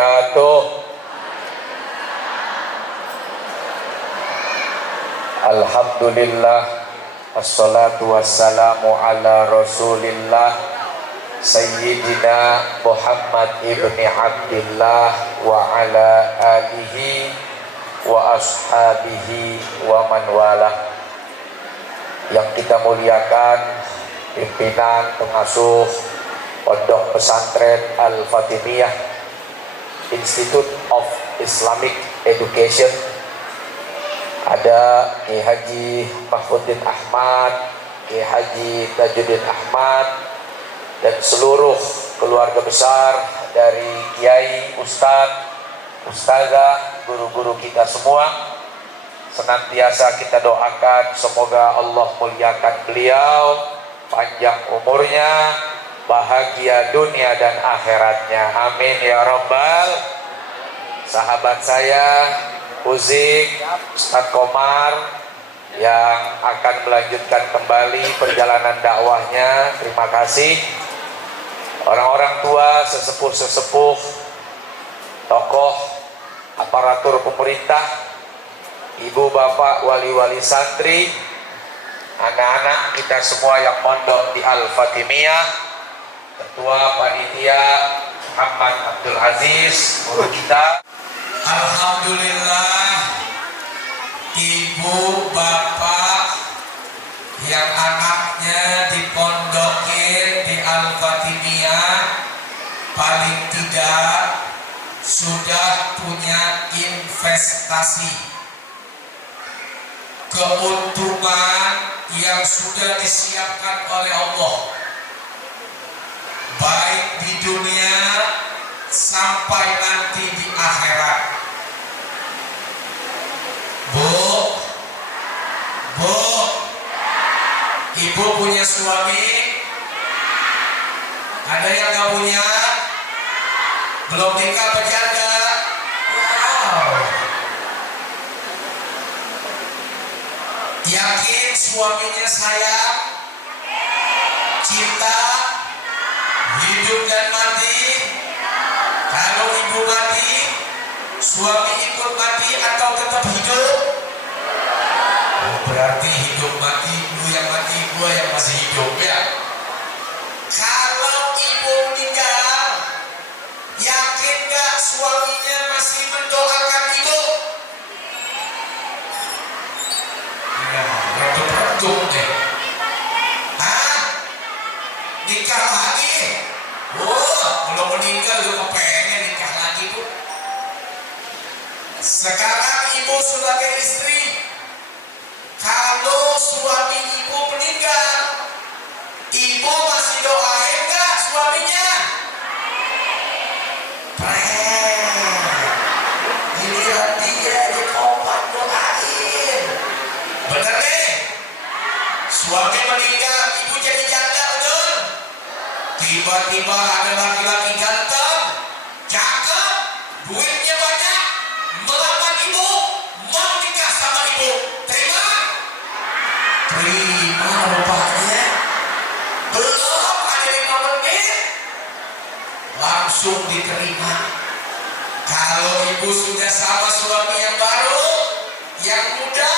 wabarakatuh. Alhamdulillah, assalatu wassalamu ala rasulillah Sayyidina Muhammad ibni Abdillah wa ala alihi wa ashabihi wa man walah. Yang kita muliakan pimpinan pengasuh Pondok Pesantren Al-Fatimiyah Institute of Islamic Education, ada Kiai Haji Mahfuddin Ahmad, Kiai Haji Tajuddin Ahmad, dan seluruh keluarga besar dari Kiai, Ustadz, Ustazah, guru-guru kita semua. Senantiasa kita doakan semoga Allah muliakan beliau, panjang umurnya, bahagia dunia dan akhiratnya, amin ya rabbal. Sahabat saya Uzik, Ustadz Komar yang akan melanjutkan kembali perjalanan dakwahnya, terima kasih. Orang-orang tua, sesepuh-sesepuh, tokoh aparatur pemerintah, ibu bapak wali-wali santri, anak-anak kita semua yang mondok di Al-Fatimiyah, ketua panitia Muhammad Abdul Aziz, guru kita. Alhamdulillah, ibu bapak yang anaknya dipondokin di Al-Fatimiyah paling tidak sudah punya investasi keuntungan yang sudah disiapkan oleh Allah, baik di dunia sampai nanti di akhirat. Bu, ibu punya suami? Ada yang gak punya? Belum nikah apa janda? Wow. Yakin suaminya sayang, cinta, hidup dan mati? Kalau ibu mati, suami ikut mati atau tetap hidup? Oh, berarti hidup mati, lu yang mati, gua yang masih hidup ya. Kalau ibu meninggal, yakin gak suaminya masih mendoakan ibu? Ya, redup deh. Hah? Nikah lagi? Oh, belum meninggal juga pengen nikah lagi, Bu. Sekarang ibu sebagai istri, kalau suami ibu meninggal, ibu masih doain gak suaminya? Giliran dia di kompak doain. Bener nih? Suami meninggal, ibu jadi janda, betul? Tiba-tiba ada laki-laki ganteng, cakep, duitnya banyak, melamar ibu, mau nikah sama ibu. Terima? Terima rupanya. Belum ada 5 menit, langsung diterima. Kalau ibu sudah sama suami yang baru, yang muda,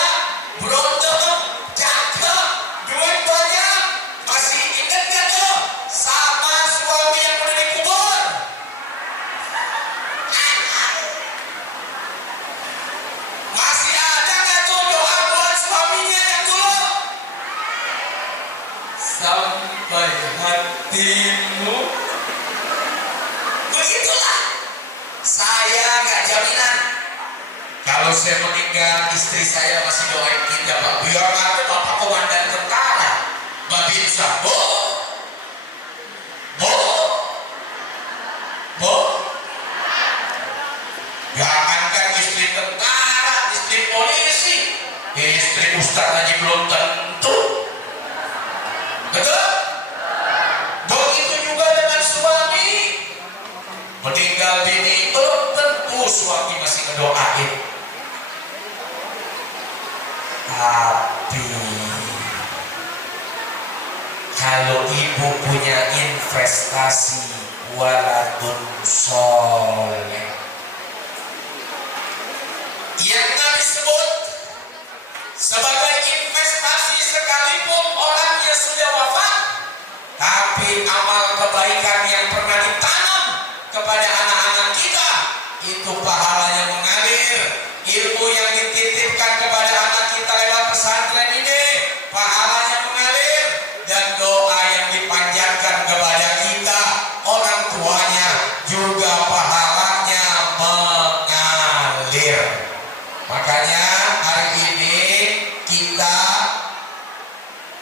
berondong, cakep, duit banyak, masih ingat gak tuh sama suami yang udah dikubur? Masih ada gak tuh doa buat suaminya yang dulu? Sampai hatimu. Begitulah. Saya gak jaminan kalau saya meninggal istri saya masih doain kita, Pak. Biar ada bapak komandan tentara Babinsa. Bu, jangankan istri tentara, istri polisi, istri ustaz aja belum tentu. Betul? Begitu juga dengan suami. Meninggal bini belum tentu suami masih ngedoain. Tapi kalau ibu punya investasi waladun soleh, itu pahalanya mengalir. Ilmu yang dititipkan kepada anak kita lewat pesantren ini pahalanya mengalir, dan doa yang dipanjatkan kepada kita orang tuanya juga pahalanya mengalir. Makanya hari ini kita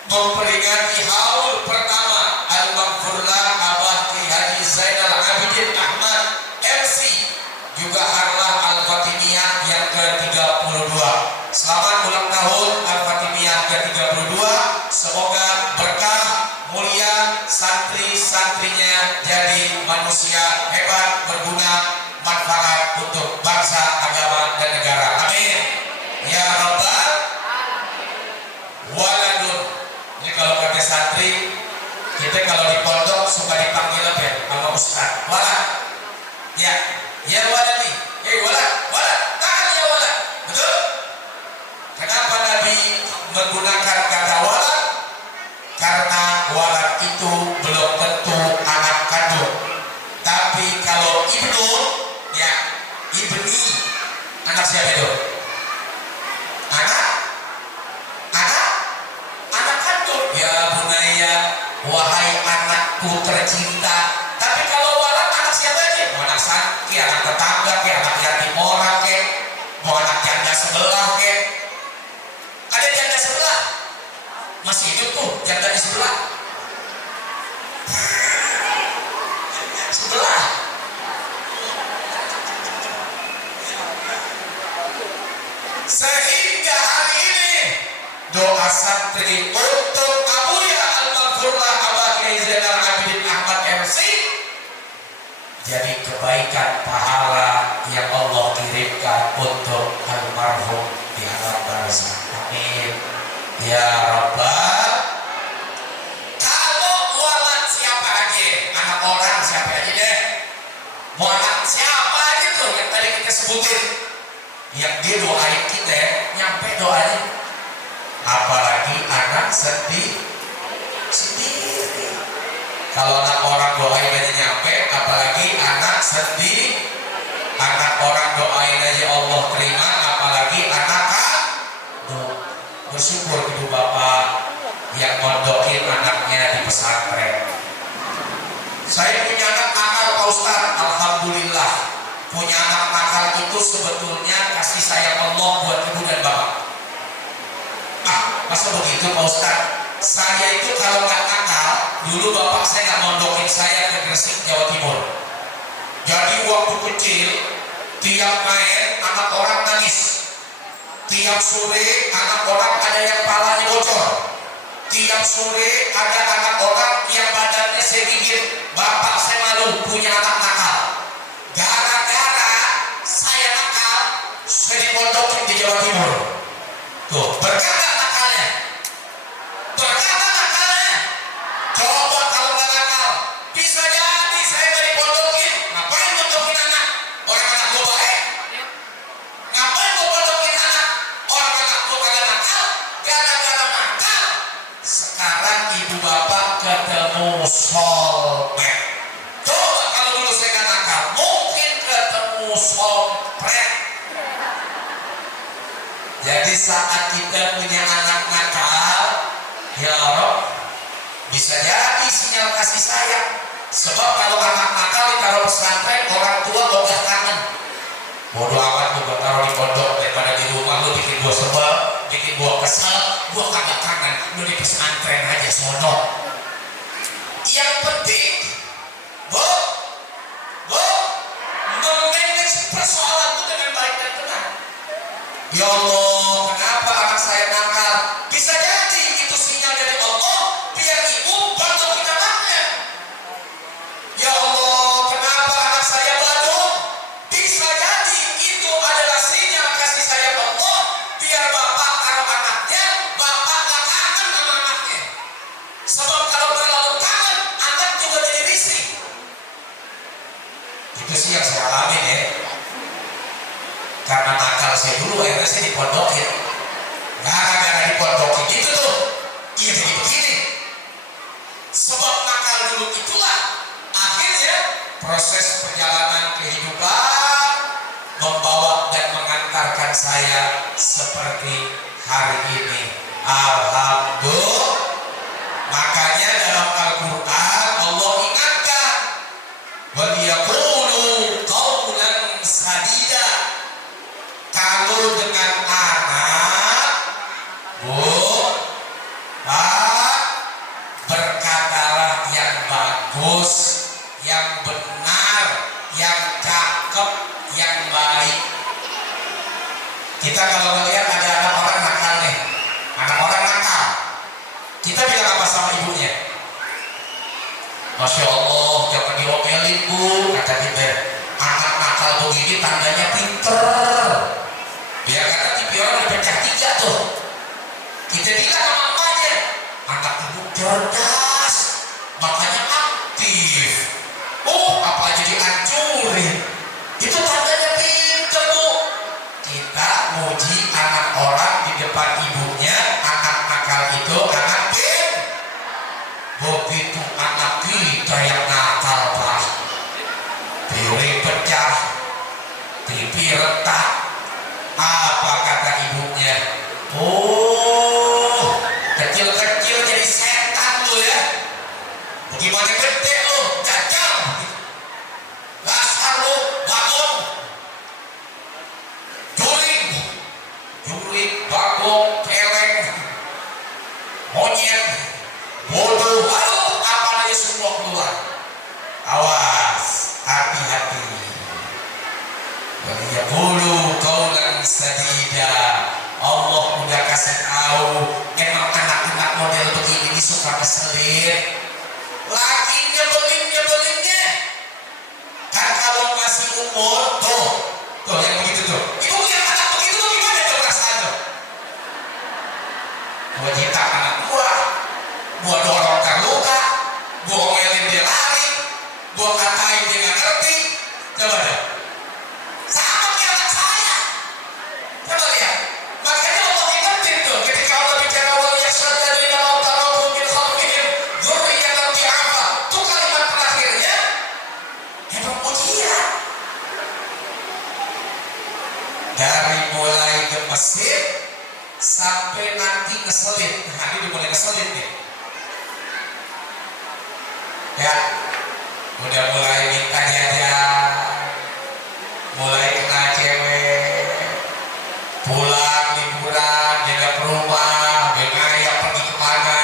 memperingati haul pertama Al-Maghfurlah Abah Ki Haji Zainal Abidin Ahmad MC, juga Harlah Al-Fatimiyah yang ke-32. Selamat ulang tahun Al-Fatimiyah ke-32. Semoga berkah, mulia, santri-santrinya jadi manusia hebat, berguna, manfaat untuk bangsa, agama, dan negara. Amin. Ya Rabbal waladun. Ini kalau kata santri, kita kalau di pondok suka dipanggil apa ya? Sama Ustaz. Walad. Ya, ya walad nih. Walad, walad. Tahan ya walad. Betul? Kenapa Nabi menggunakan kata walad? Karena walad itu belum tentu anak kandung. Tapi kalau ibnu, ya ibni, anak siapa itu? Anak kandung. Ya bunaya, wahai anakku tercinta. Tapi kalau walad anak siapa aja? Mau anak santri, anak tetangga, anak yatim orang, mau anak janda sebelah, ada janda sebelah masih hidup tuh, janda di sebelah. Sehingga hari ini doa santri untuk Abuya Al-Maghfurlah Abah Ki Zainal Abidin Ahmad MC jadi kebaikan pahala yang Allah kirimkan untuk almarhum di alam barzah. Amin ya Rabbal. Kalau walad siapa aja, anak orang siapa aja deh, mau anak siapa aja tuh yang tadi kita sebutin, yang dia doain kita nyampe doanya. Apalagi anak sendiri. Kalau anak orang doain aja nyampe, apalagi anak sendiri. Anak orang doain aja Allah terima, apalagi anak kandung. Bersyukur ibu bapak yang mondokin anaknya di pesantren. Saya punya anak nakal Pak Ustaz, alhamdulillah. Punya anak nakal itu sebetulnya kasih sayang Allah buat ibu dan bapak. Masa begitu Pak Ustaz? Saya itu kalau nggak nakal, dulu bapak saya nggak mondokin saya ke Gresik, Jawa Timur. Jadi waktu kecil, tiap main anak orang nangis. Tiap sore anak orang ada yang palanya bocor. Tiap sore ada anak orang yang badannya saya gigit. Bapak saya malu punya anak nakal. Gara-gara saya nakal, saya dimondokin di Jawa Timur. Tuh, berkata nakalnya. Berkata nakalnya. Coba kalau nggak nakal, bisa jadi saya nggak dipondokin. Ngapain mondokin anak? Orang anak gue baik. Ngapain gue mondokin anak? Orang anak gue kagak nakal. Gara-gara nakal, sekarang ibu bapak ketemu solmet. Coba kalau dulu saya nggak nakal, mungkin ketemu sompret. Jadi saat kita punya anak nakal, ya Rob, bisa jadi sinyal kasih sayang. Sebab kalau anak nakal ditaruh pesantren, orang tua ogah kangen. Bodoh amat gua taruh di pondok daripada di rumah, lu bikin gua sebel, bikin gua kesel, gua kagak kangen. Lu di pesantren aja sono. Yang penting, Bu, memanage persoalan itu dengan baik dan benar. Ya Allah, kenapa anak saya nakal? Bisa jadi itu sinyal dari Allah biar ibu bantuin anaknya. Ya Allah, kenapa anak saya badung? Bisa jadi itu adalah sinyal kasih sayang Allah biar bapak taruh anaknya, bapak gak kangen sama anaknya. Sebab kalau terlalu kangen, anak juga jadi risih. Itu sih yang saya alamin ya. Karena nakal saya dulu, akhirnya saya dipondokin. Gara-gara dipondokin gitu tuh, iya jadi begini. Sebab nakal dulu itulah akhirnya proses perjalanan kehidupan mempertemukan saya seperti hari ini. Alhamdulillah. Makanya dalam Al-Quran Allah ingatkan, waliyaqulu qawlan sadida. Kalau dengan anak, bu, pak, berkatalah yang bagus, yang benar, yang cakep, yang baik. Kita kalau melihat ada anak orang nakal nih, anak orang nakal, kita bilang apa sama ibunya? Masya Allah, jangan diomelin bu, kata kita. Anak nakal begini tandanya pinter. Biar kata TV orang dipecah 3 tuh. Kita bilang sama mamanya, anak ibu cerdas, makanya aktif. Oh, apa aja dihancurin. Itu tandanya pinter bu. Kita muji anak orang di depan ibunya, anak nakal itu anak bin. Begitu anak kita yang nakal pak, piring pecah, TV retak, apa kata ibunya? Oh, kecil-kecil jadi setan lu ya. Bagaimana gede lu, jajal. Dasar lu, bagong. Jurik, bagong, keleng, monyet, bodoh, aduh, apa aja semua keluar. Awas, hati-hati. Waliyaqulu qawlan sadida. Allah udah kasih tahu, emang anak-anak model begini ini suka keselin. Lagi nyebelinnya. Kan kalau masih umur, tuh yang begitu tuh. Ibu punya anak begitu tuh gimana tuh perasaan tuh? Gua cinta anak gua dorong terluka, gua ngomelin dia lari, gua katain dia nggak ngerti. Coba deh. Sama kayak anak saya. Coba lihat. Makanya Allah ingetin tuh ketika Allah bicara wal yasadadina law taraku min khalqihim dzurriyyatan bi'afa. Itu kalimat terakhirnya emang ujian. Dari mulai gemesin sampai nanti ngeselin. Nah, ini udah mulai ngeselin nih. Ya, udah mulai minta jajan, mulai kena cewek, pulang liburan, jaga ke rumah, dia ngayap pergi kemana,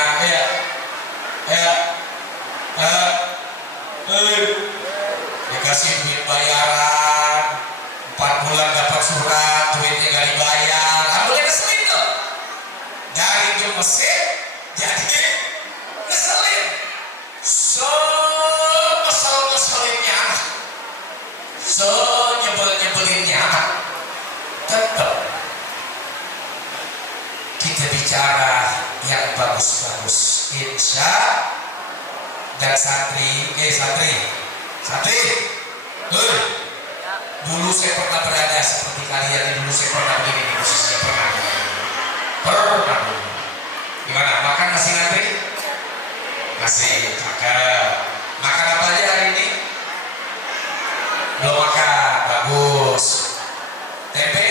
dikasih duit bayaran, 4 bulan dapat surat, duitnya gak dibayar, mulai ngeselin tuh. Dari gemesin jadi ngeselin. Senyebelinnya anak, senyebelinnya anak. Tetap kita bicara yang bagus-bagus, insya. Dan santri, dulu saya pernah berada seperti kalian. Dulu saya pernah begini di posisinya, pernah. Gimana? Makan nasi ngantri? Nasi, cakep. Makan apa aja hari ini? Belum makan, bagus. Tempe,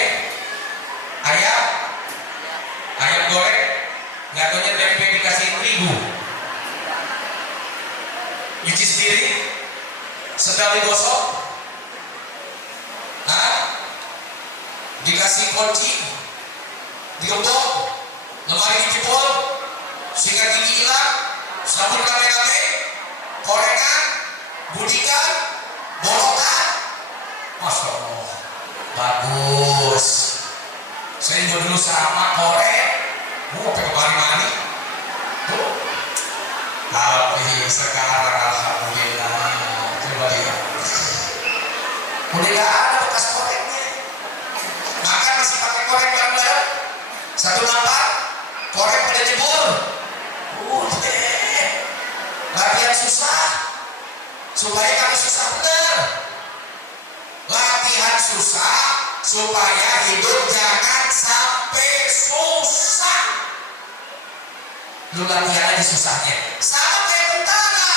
ayam goreng, nggak taunya tempe dikasih terigu. Nyuci sendiri, sedang digosok, dikasih kunci, digembok, lemari dijebol, sikat gigi hilang, sabun kame-kame, korengan, budikan, bolokan. Masya Allah, bagus. Saya juga dulu sama korek, pakai mani-mani tuh. Tapi sekarang alhamdulillah, coba lihat, udah gak ada bekas koreknya. Makan masih pakai korek bareng-bareng, satu nampak korek pada jebur. Udah, latihan susah supaya kami susah benar. Latihan susah supaya hidup jangan sampai susah. Lu latihan aja susahnya. Sama kayak tentara,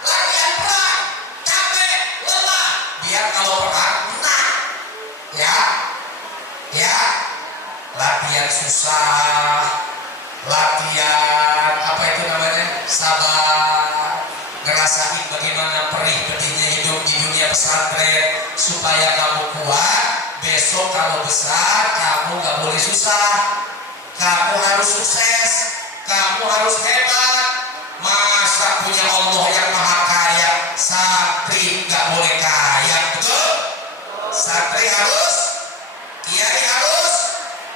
latihan perang, capek, lelah. Biar kalau perang menang, ya, kamu kuat, besok kamu besar, kamu gak boleh susah. Kamu harus sukses, kamu harus hebat. Masa punya Allah yang maha kaya, santri gak boleh kaya, betul? Santri harus, kiai harus,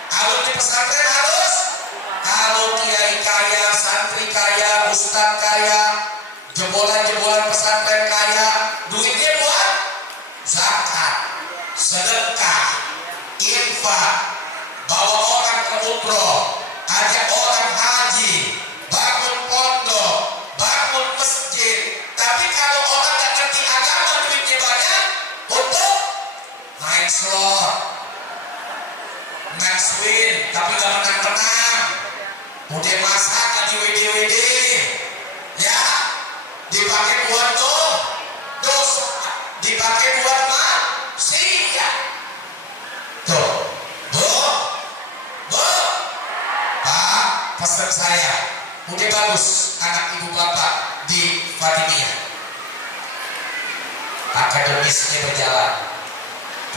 alumni pesantren harus. Kalau kiai kaya, santri kaya, ustadz kaya, jebolan-jebolan pesantren kaya, duitnya buat zakat, sedekah, infak, bawa orang ke umroh, ajak orang haji, bangun pondok, bangun masjid. Tapi kalau orang gak ngerti agama, duitnya banyak untuk main slot, main swing, tapi gak menang-menang. Udah masak di WD-WD, ya, dipakai buat dosa, dipakai buat maksiat. Tuh, Bu, Pak, pesan saya, udah bagus anak ibu bapak di Fatimiyah. Akademisnya berjalan,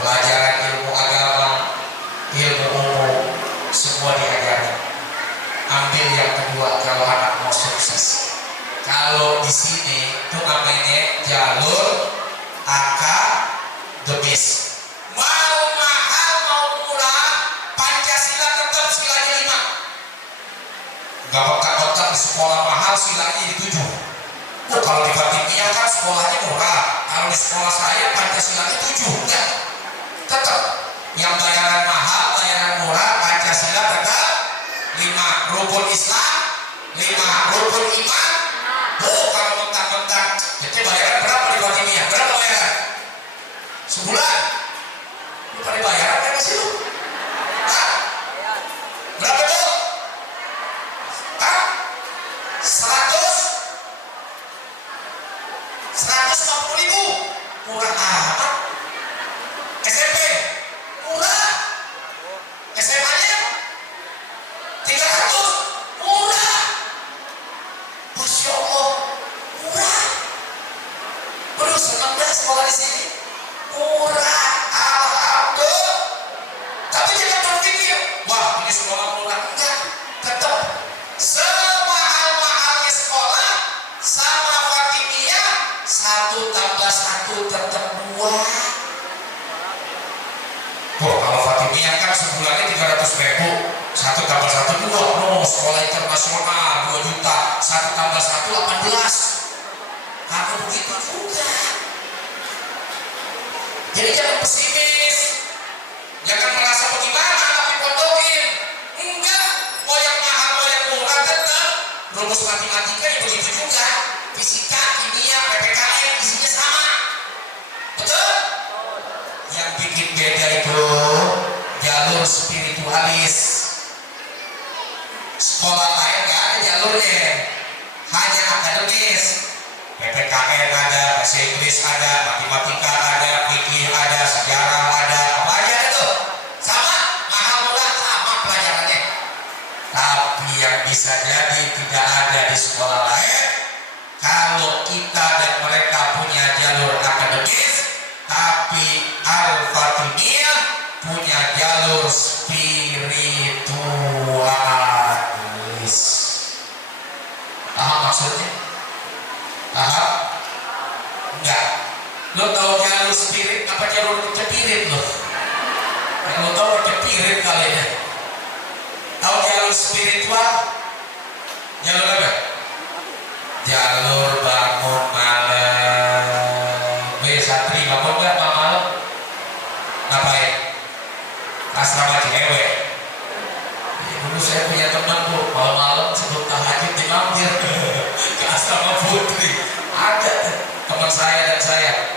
pelajaran ilmu agama, ilmu umum, semua diajari. Ambil yang kedua kalau anak mau sukses. Kalau di sini itu namanya jalur akademis. Mau mahal mau murah, Pancasila tetap silanya 5. Gak otak-otak di sekolah mahal silanya jadi 7. Kalau di Fatimiyah kan sekolahnya murah. Kalau di sekolah saya Pancasilanya 7. Enggak, tetap yang bayaran mahal, bayaran murah, Pancasila tetap 5. Rukun Islam 5, rukun iman. Kalau mentang-mentang jadi bayaran berapa di Fatimiyah? Berapa bayaran? Sebulan? Lu pada bayaran berapa sih lu? Hah? Berapa tuh? Hah? 150.000? Murah amat. SMP? Murah. SMA-nya? 300? Murah. Masya Allah, murah. Aduh, senang dah sekolah di sini. Murah, alhamdulillah. Tapi jangan berpikir, wah ini sekolah murah. Enggak, tetap semahal-mahalnya sekolah sama Fatimiyah 1 tambah 1 tetap 2. Oh, kalau Fatimiyah kan sebulannya 300.000, 1 tambah 1 2. No, sekolah internasional 2 juta, 1 tambah 1 18. Kagak begitu juga. Jadi jangan pesimis, jangan merasa bagaimana tapi pondokin. Enggak, mau yang mahal mau yang murah tetap rumus matematika ya begitu juga. Fisika, kimia, PPKN isinya sama, betul? Yang bikin beda itu jalur spiritualis. Sekolah lain gak ada jalurnya, hanya akademis. PPKN ada, bahasa Inggris ada, matematika ada, fikih ada, sejarah ada, apa aja itu sama, mahal murah sama pelajarannya. Tapi yang bisa jadi tidak ada di sekolah lain, kalau kita dan mereka punya jalur akademis, tapi Al-Fatimiyah punya jalur spiritualis. Paham maksudnya? Paham? Enggak. Lo tahu jalur spirit apa jalur cepirit lo? Lo tahu cepirit kali ya? Tahu jalur spiritual? Jalur apa? Jalur bangun malam. Santri bangun nggak malam? Ngapain? Asrama cewek. Dulu saya punya teman bu, malam-malam sebelum tahajud dimampir ke asrama putri. Ada teman saya dan saya.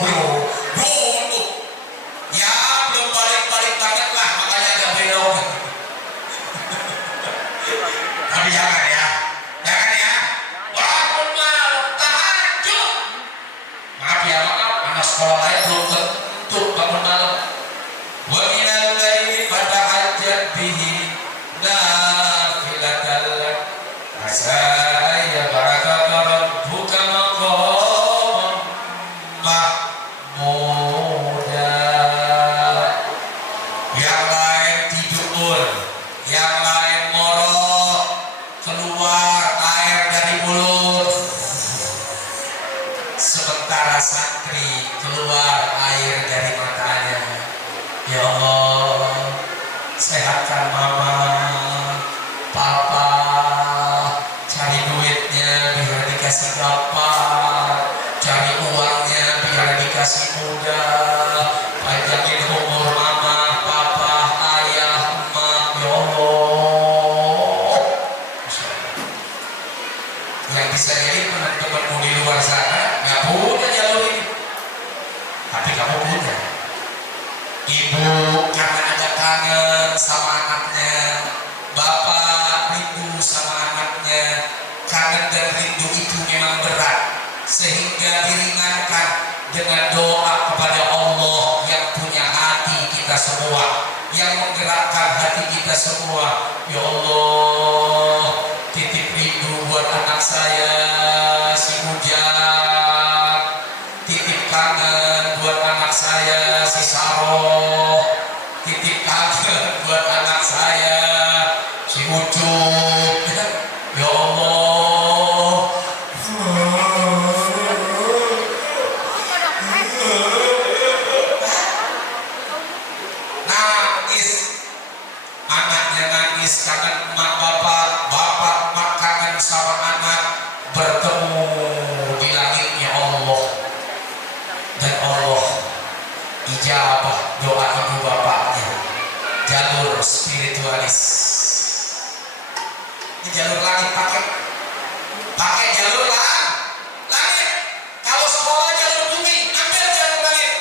Bro. Ya belum balik-balik banget lah, makanya agak belok. Tapi jangan ya. Bangun malam tahajud. Maaf ya, anak sekolah lain belum tentu bangun malam. Wa minal laili fatahajjat bihi nafilatan lak asa ya barakaka rabbuka Sementara santri keluar air dari matanya. Ya Allah, sehatkan mama, papa, cari duitnya biar dikasih gampang, cari uangnya biar dikasih mudah, panjangin umur mama, papa, ayah, emak. Ya Allah, yang bisa jadi teman-temanmu di luar sana nggak punya jalur ini, tapi kamu punya. Ibu karena ada kangen sama anaknya, bapak rindu sama anaknya. Kangen dan rindu itu memang berat, sehingga diringankan dengan doa kepada Allah yang punya hati kita semua, yang menggerakkan hati kita semua. Ya Allah, titip rindu buat anak saya si Ujang, titip kangen buat anak saya si Saro, titip kangen buat anak saya si Ucup. Ya Allah, nangis, anaknya nangis kangen emak bapak, bapak emak kangen sama anak, bertemu di langitnya Allah, dan Allah ijabah doa ibu bapaknya. Jalur spiritualis, ini jalur langit, pakai jalur langit. Kalau sekolah jalur bumi, ambil jalur langit.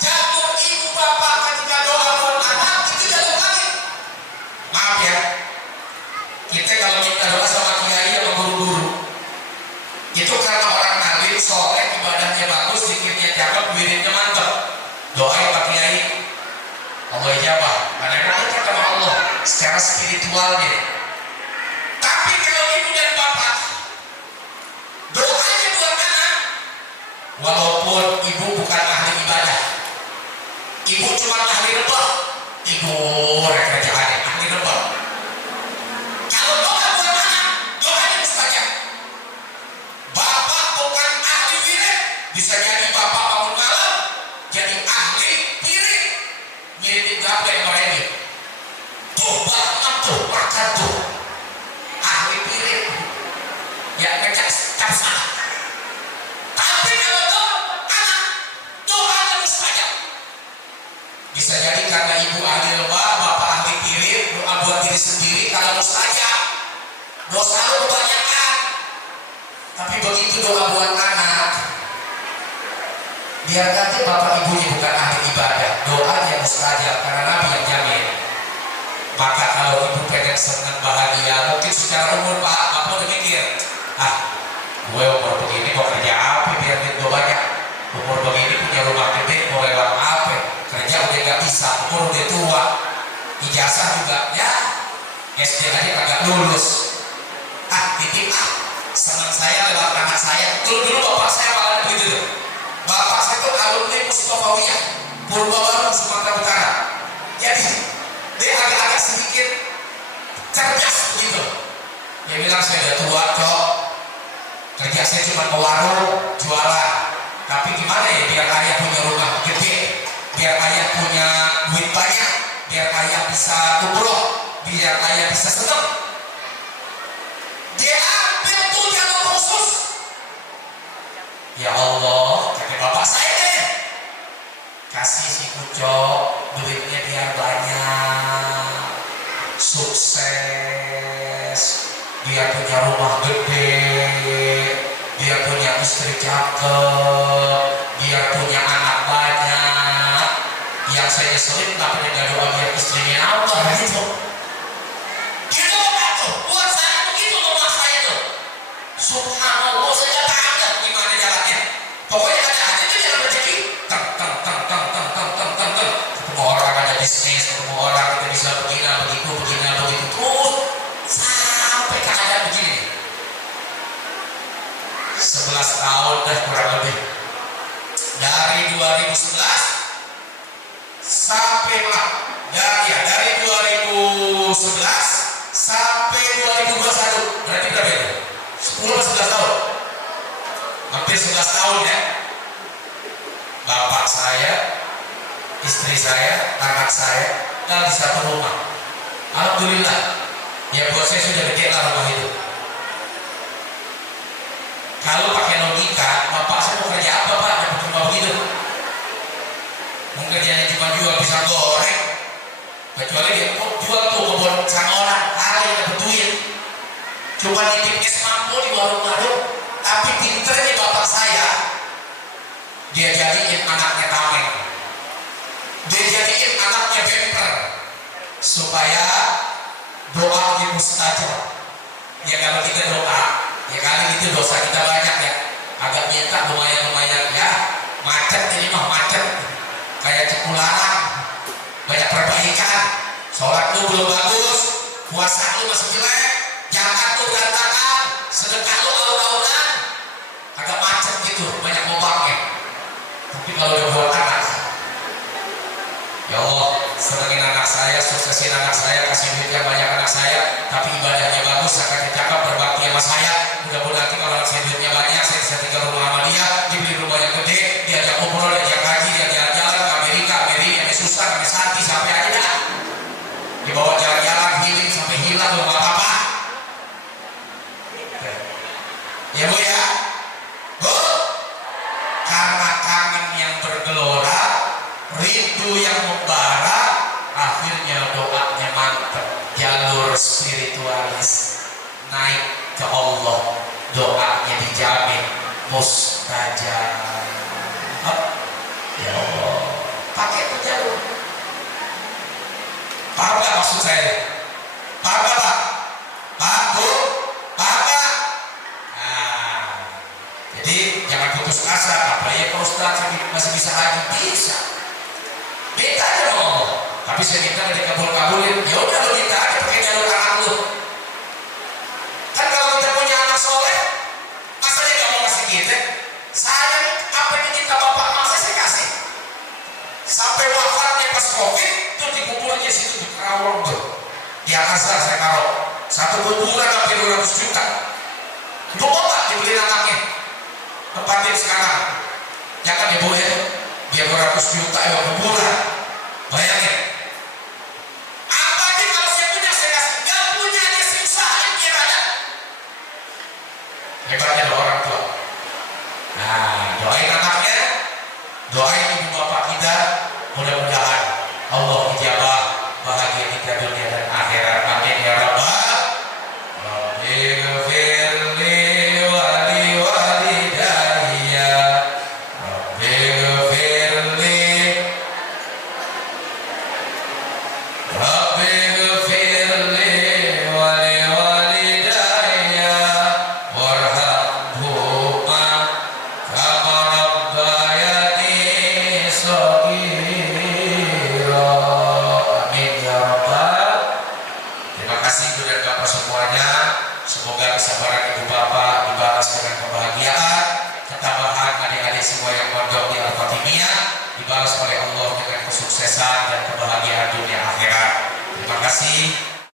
Jalur ibu bapak ketika doa buat anak itu jalur langit. Maaf ya, kita kalau minta doa sama kiai sama guru-guru itu karena orang alim soleh, ibadahnya bagus, zikirnya cakep, wiridnya mantap, doain pak kiai, Allah ijabah karena kita sama Allah secara spiritualnya. Tapi kalau ibu dan bapak doanya buat anak, walaupun ibu bukan ahli ibadah, ibu cuma ahli rebah, ibu kerjaannya ahli rebah. Kalau doa buat anak, doanya mustajab. Bapak bukan ahli wirid, bisa jadi bapak bangun malam jadi ahli piring, ngirim gaplek mereka. Tuh bapak tuh makan tuh ahli piring, ya ngecas salah. Tapi kalau doa anak, doanya mustajab. Bisa jadi karena ibu ahli rebah, bapak ahli piring, doa buat diri sendiri kalau mustajab. Dosa lu kebanyakan. Tapi begitu doa buat anak, biar nanti bapak ibunya bukan ahli ibadah, doanya mustajab karena Nabi yang jamin. Maka kalau ibu pengen senang bahagia, mungkin secara umur bapak udah mikir, gue umur begini mau kerja apa biar duit gue banyak, umur begini punya rumah gede mau lewat apa, kerja udah gak bisa, umur udah tua, ijazah juga ya SD aja kagak lulus. Titip senang saya lewat anak saya. Dulu bapak saya malah begitu tuh. Bapak saya tuh alumni Mustofawiyah Purbabaru Sumatera Utara. Jadi dia agak-agak sedikit cerdas begitu. Dia bilang saya udah tua cok, kerja saya cuma ke warung jualan. Tapi gimana ya biar ayah punya rumah gede, biar ayah punya duit banyak, biar ayah bisa umroh, biar ayah bisa senang. Dia ambil tuh jalur khusus. Ya Allah, kata bapak saya deh, kasih si Kucok duitnya biar banyak, sukses, dia punya rumah gede, dia punya istri cakep, dia punya anak banyak. Yang saya nyeselin kenapa dia gak doa biar istrinya nambah gitu. Dia doa tuh buat saya begitu rumah saya tuh. Subhanallah, saya gak tahu gimana jalannya. Pokoknya ada aja tuh jalan rezeki. Ketemu orang ada bisnis, ketemu orang kita bisa begini, begitu terus sampai keadaan begini. 11 tahun dah kurang lebih. Dari 2011 sampai dari 2011 sampai 2021 berarti berapa itu? 10 atau 11 tahun? hampir 11 tahun ya. Bapak saya, istri saya, anak saya tinggal di satu rumah. Alhamdulillah, ya buat saya sudah gede lah rumah itu. Kalau pakai logika, bapak saya mau kerja apa pak? Dapat rumah begitu? Mau kerjanya cuma jual pisang goreng, kecuali dia jual tuh kebun sama orang, kali dapat duit. Coba nitip es mampu di warung-warung, tapi pinternya bapak saya, dia jadiin anaknya tameng, dia jadiin anaknya bemper, supaya doa kita mustajab. Ya kalau kita doa, ya kali itu dosa kita banyak ya, agak minta lumayan ya, macet ini mah macet, kayak Cipularang, banyak perbaikan, sholat lu belum bagus, puasa lu masih jelek, zakat lu berantakan, sedekah lu aur-auran, agak macet gitu, banyak lubangnya. Tapi kalau udah buat anak, ya Allah, senengin anak saya, suksesin anak saya, kasih duit yang banyak anak saya, tapi ibadahnya bagus, zakatnya cakep, berbakti sama saya. Mudah-mudahan nanti kalau anak saya duitnya banyak, saya bisa tinggal rumah sama dia, dibeli rumah yang gede, diajak umroh, diajak haji, dia jalan-jalan ke Amerika, yang susah, yang Santi, sampai aja dah. Dibawa jalan-jalan, healing sampai hilang, lo gak apa-apa. Ya bu ya, bu, karena kangen yang bergelora, rindu yang membara, akhirnya doanya mantap, jalur spiritualis naik ke Allah, doanya dijamin mustajab. Ya Allah, pakai itu jalur. Paham gak maksud saya? Paham gak pak? Paham bu? Paham gak? Nah, jadi jangan putus asa. Apa ya Pak Ustaz, masih bisa haji? Bisa. Minta aja sama Allah. Tapi saya minta dari kabul-kabulin. Ya udah lo minta aja pakai jalur anak lo. Kan kalau kita punya anak soleh, masa dia gak mau kasih kita? Saya nih apa yang minta bapak masa saya kasih. Sampai wafatnya pas COVID tuh dikuburnya situ di Karawang tuh. Di Al-Azhar saya taruh. Satu kuburan hampir 200 juta. Itu mau gak dibeli anaknya? Tempatin sekarang. Jangan diboleh tuh. Dia 200 juta ya kuburan. Bayangin. Apa aja kalau saya punya saya kasih. Gak punya dia siksain dia ada. Hebatnya doa orang tua. Nah, doain anaknya, doain ibu bapak kita, mudah-mudahan Allah ijabah, bahagia kita dunia dan akhirat. Amin ya rabbal. Rabbighfirli wa li walidayya. Rabbighfirli. Rabbighfirli wa li walidayya warhamhuma kama rabbayani shaghira. Amin ya rabbal. Terima kasih ibu dan bapak semuanya. Semoga kesabaran ibu bapak dibalas dengan kebahagiaan, ketabahan adik-adik semua yang mondok di Al-Fatimiyah dibalas oleh Allah dengan kesuksesan dan kebahagiaan dunia akhirat. Terima kasih.